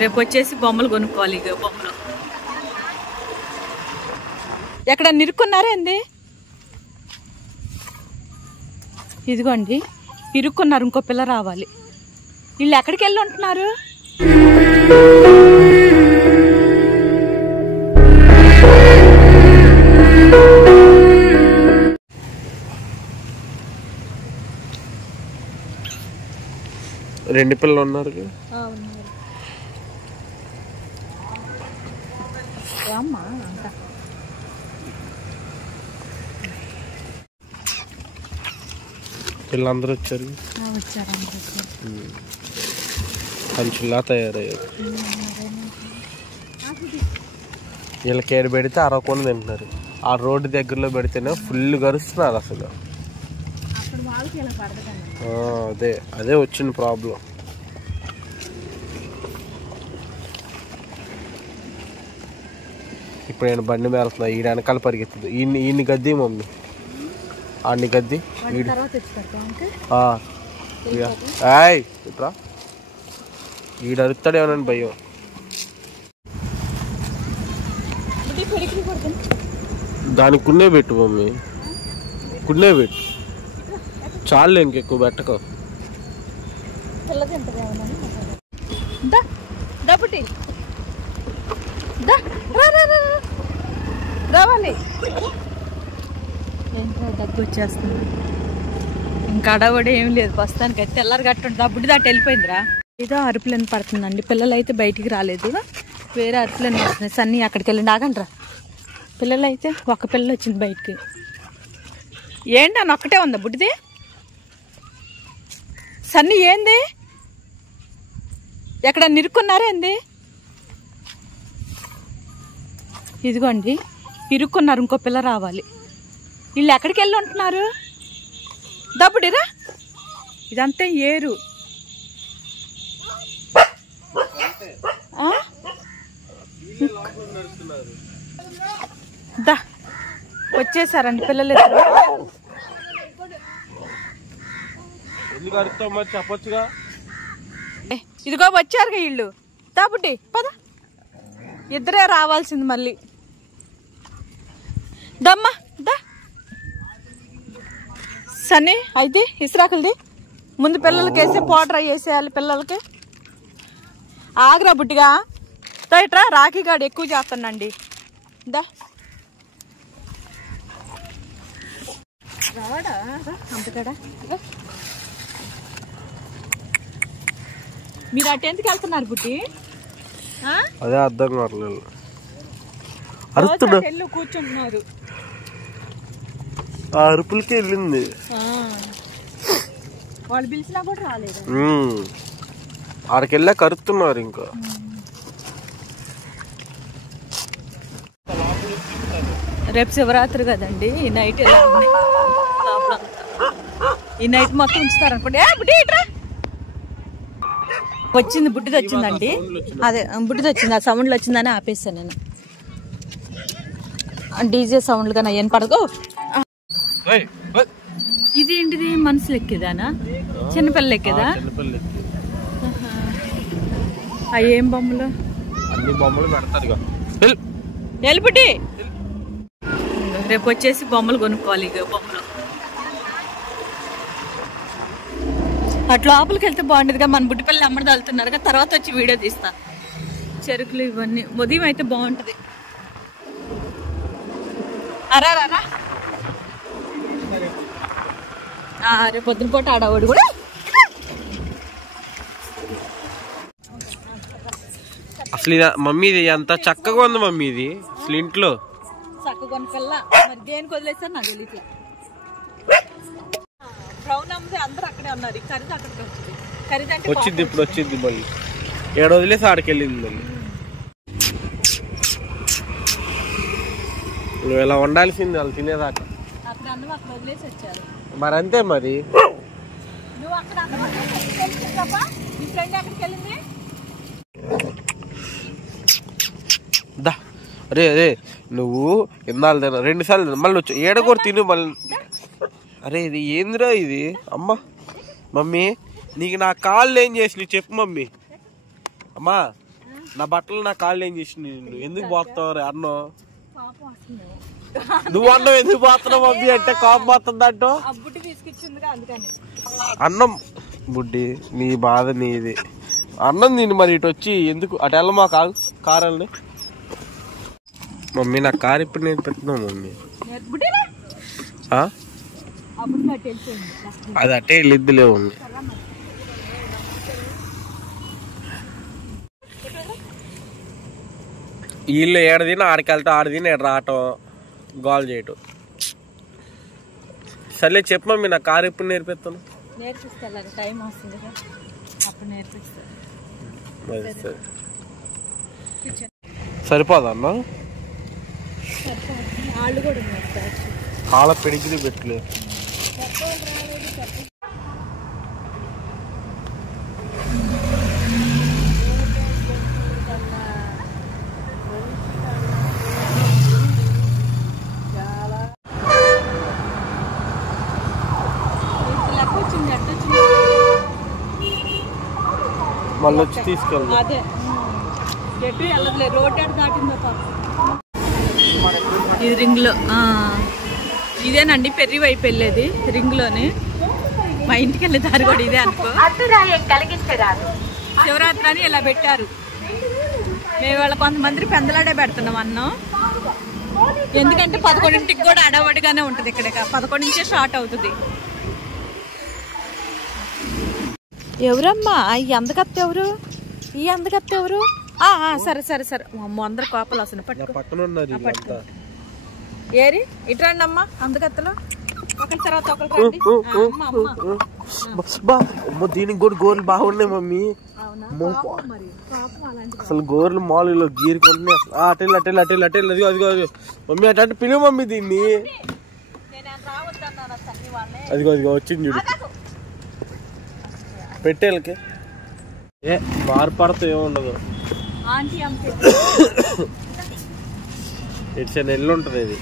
రేపు వచ్చేసి బొమ్మలు కొనుక్కోవాలి. ఇక బొమ్మలు ఎక్కడ నిరుక్కున్నారా ఏంది? ఇదిగోండి ఇరుక్కున్నారు, ఇంకో పిల్ల రావాలి. వీళ్ళు ఎక్కడికి వెళ్ళి ఉంటున్నారు? రెండు పిల్లలు ఉన్నారు. పిల్లలందరూ వచ్చారు, పంచులా తయారయ్యారు. వీళ్ళకి ఏడు పెడితే అరవకుండా తింటున్నారు. ఆ రోడ్డు దగ్గరలో పెడితేనే ఫుల్ గరుస్తున్నారు అసలు. అదే అదే వచ్చిన ప్రాబ్లం. ఇప్పుడు నేను బండి మీద వెళ్తున్నా, ఈడ వెనకాల పరిగెత్తుంది. ఈయన్ని గద్ది మమ్మీ, ఆడిని గద్ది ఇట్రా. ఈడ అరుస్తాడేమోనని భయం. దానికి కున్నే పెట్టు మమ్మీ, కున్నే పెట్టు చాలు, ఇంకెక్కువ పెట్టకు. రావాలి. ఏంటో దగ్గు వచ్చేస్తుంది. ఇంకా అడవడి ఏం లేదు ప్రస్తుతానికి అయితే. తెల్లారి గట్టుంటుంది. ఆ బుడ్డి దాటి వెళ్ళిపోయిందిరా. ఏదో అరుపులని పడుతుందండి. పిల్లలు అయితే బయటికి రాలేదు, వేరే అరుపులని వస్తున్నాయి. సన్నీ అక్కడికి వెళ్ళండి, ఆగండి రా. పిల్లలు అయితే ఒక పిల్ల వచ్చింది బయటికి. ఏంటి అని ఒక్కటే ఉందా బుడ్డిది? సన్నీ ఏంది? ఎక్కడ నిరుక్కున్నారా ఏంది? ఇదిగోండి ఇరుక్కున్నారు, ఇంకో పిల్ల రావాలి. వీళ్ళు ఎక్కడికి వెళ్ళి ఉంటున్నారు? దబ్బుడిరా, ఇదంతా ఏరు. దా వచ్చేసారండి పిల్లలు ఇద్దరు. చెప్పొచ్చుగా. ఇదిగో వచ్చారుగా వీళ్ళు. దాబుడ్డి పద, ఇద్దరే రావాల్సింది మళ్ళీ. దమ్మా దా సన్నీ, అయితే ఇసురాకులది ముందు పిల్లలకి వేసి పౌడర్ వేసేయాలి పిల్లలకి. ఆగ్రా బుడ్డిగా ఇట్రా. రాఖీ గాడు ఎక్కువ చేస్తానండి. దా రావాడా అంతకాడా. మీరు అటు ఎందుకు వెళ్తున్నారు బుడ్డి? అదే అర్థం కావట్లేదు. కూర్చుంటున్నారు. ఆ అరుపులకి వెళ్ళింది. వాళ్ళు పిలిచినా కూడా రాలేదు. ఆడికి వెళ్ళా కరుతున్నారు. ఇంకా రేపు శివరాత్రి కదండి. ఈ నైట్ ఎలా ఉంది? ఈ నైట్ మొత్తం ఉంచుతారు అనుకోండి. వచ్చింది బుడ్డిది వచ్చిందండి. అదే బుడ్డిది వచ్చింది. ఆ సౌండ్లు వచ్చిందని ఆపేస్తాను నేను. డీజే సౌండ్లు కానీ ఏం పడదు. ఇది ఏంటిది? మనసులు ఎక్కేదానా? చిన్నపిల్లలు ఎక్కేదా? అవి ఏం బొమ్మలు? అన్ని బొమ్మలు పెడతారు. ఎల్బుడ్డి రేపు వచ్చేసి బొమ్మలు కొనుక్కోవాలి. ఇక బొమ్మలు అట్లా లోపలికి వెళ్తే బాగుండేదిగా. మన బుడ్డి పిల్లలు అమ్మడి వెళ్తున్నారుగా. తర్వాత వచ్చి వీడియో తీస్తా. చెరుకులు ఇవన్నీ ఉదయం అయితే బాగుంటది. అరా రేపు పొద్దున పూట ఆడవాడు కూడా. అసలు మమ్మీ ఇది ఎంత చక్కగా ఉంది మమ్మీ. ఇది అసలు ఇంట్లో చక్కగా పిల్ల. మరి దేనికి వదిలేస్తారు నాకు తెలియట్లా. బ్రౌన్ అమ్మది అందరూ అక్కడే ఉన్నారు. ఖరీదు అక్కడికి వచ్చింది. ఖరీదు అంటే వచ్చింది. ఇప్పుడు వచ్చింది మళ్ళీ. ఏడు వదిలేసి ఆడికి వెళ్ళింది మళ్ళీ. నువ్వు ఇలా వండాల్సింది వాళ్ళు తినేదాకా. అక్కడ అన్నం అక్కడ వదిలేసి వచ్చారు. మరి అంతే మరి. నువ్వు అక్కడ అన్నం నీ ఫ్రెండ్ ఎక్కడికి వెళ్ళింది? దా అరే అరే నువ్వు ఎన్నాళ్ళు తిన్నా? 2 సార్లు తిన్నా. మళ్ళీ వచ్చి ఏడకూర తిను మళ్ళీ. అరే ఇది ఏందిరా ఇది? అమ్మ మమ్మీ నీకు నా కాళ్ళు ఏం చేసి చెప్పు మమ్మీ. అమ్మా నా బట్టలు నా కాళ్ళు ఏం చేసి ఎందుకు పోతావు అన్నం నువ్వు అన్నం ఎందుకు పోతున్నావు మమ్మీ అంటే కోపం పోతుంది అంటూ అన్నం బుడ్డి నీ బాధ నీది అన్నం తిని మరి ఇటు వచ్చి ఎందుకు అటు వెళ్ళమా కారాలని మమ్మీ నా కారు ఇప్పుడు నేర్పిస్తున్నావు మమ్మీ అది అట్టే వెళ్ళిద్దిలే మమ్మీ వీళ్ళు ఏడదిన ఆడికి వెళ్తాం ఆడదిన ఏడు రావటం గోల్ చేయటం సర్లే చెప్పు మమ్మీ నా కారు ఎప్పుడు నేర్పిస్తాను సరిపోదా అన్న కాళ్ళ పెడిగిరి పెట్టలేదు మళ్ళీ వచ్చి తీసుకెళ్దాం ఇది రింగ్ లో ఇదేనండి పెర్రి వైపు వెళ్ళేది రింగ్ లోని మా ఇంటికి వెళ్ళే దారి కూడా ఇదే అనుకో శివరాత్రి అని ఇలా పెట్టారు మేము వాళ్ళ కొంతమంది పెందలాడే పెడుతున్నాం అన్నం ఎందుకంటే 11ంటికి కూడా అడవడిగానే ఉంటుంది ఇక్కడ 11 నుంచే స్టార్ట్ అవుతుంది ఎవరమ్మా ఈ అందకత్త ఎవరు ఈ అందకత్త ఎవరు సరే సరే సరే అందరు కోపలు వస్తున్నాయి పట్టుకో ఏరి ఇట్రండి అమ్మా అందకత్తలో ఒకరి తర్వాత ఒకరు దీనికి కూడా గోర్లు బాగున్నాయి మమ్మీ అసలు గోర్లు మామూలు గీరుకుంటున్నాయి అసలు అటెల్ అటెల్ అటెల్ అటెల్ అదిగో అదిగో మమ్మీ అటు పిలువు మమ్మీ దీన్ని అదిగో అదిగో వచ్చింది చూడు పెట్టేళ్ళకి ఏ బార్పడితే ఏముండదు ఇట్స్ ఎల్లు ఉంటుంది ఇది